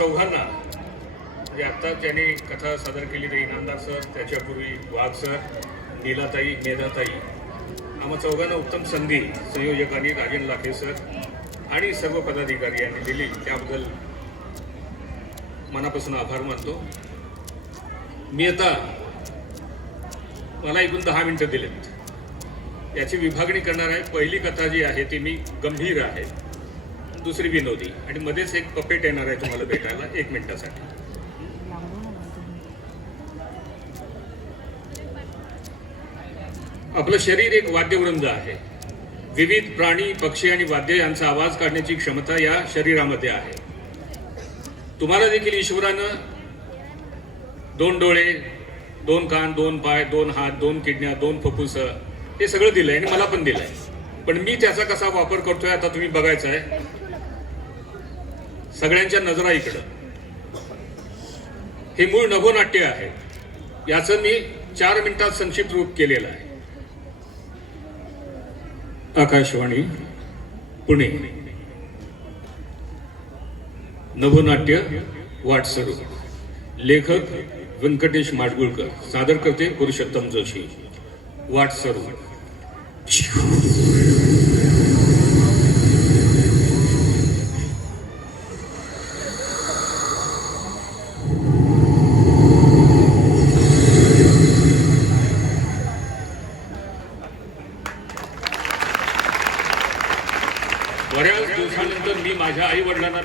चौघांना म्हणजे आता त्यांनी कथा सादर केलेली इनामदार सर, त्याच्यापूर्वी वाघ सर, नीलाताई, मेधाताई, आम्हा चौघांना उत्तम संधी संयोजकांनी राजन लाखे सर आणि सर्व पदाधिकारी यांनी दिली, त्याबद्दल मनापासून आभार मानतो. मी आता मला एकूण 10 मिनिटं दिलेत. याची विभागणी करणार आहे. पहिली कथा जी आहे ती मी गंभीर आहे, दुसरी विनोदी आणि मध्येच एक पपेट येणार आहे तुम्हाला भेटायला 1 मिनिटासाठी. आपलं शरीर एक वाद्यवृंद आहे. विविध प्राणी, पक्षी आणि वाद्य यांचा आवाज काढण्याची क्षमता या शरीरामध्ये आहे. तुम्हाला देखील ईश्वरानं 2 डोळे, 2 कान, 2 पाय, 2 हात, 2 किडन्या, 2 फुफ्फुस हे सगळं दिलंय आणि मला पण दिलंय. पण मी त्याचा कसा वापर करतोय आता तुम्ही बघायचं आहे. सगळ्यांच्या नजरा इकडं. हे मूळ नभोनाट्य आहे. याचं मी 4 मिनिटात संक्षिप्त रूप केलेलं आहे. आकाशवाणी पुणे. नभोनाट्य वाटसरू. लेखक व्यंकटेश माडगुळकर. सादर करते पुरुषोत्तम जोशी. वाटसरू.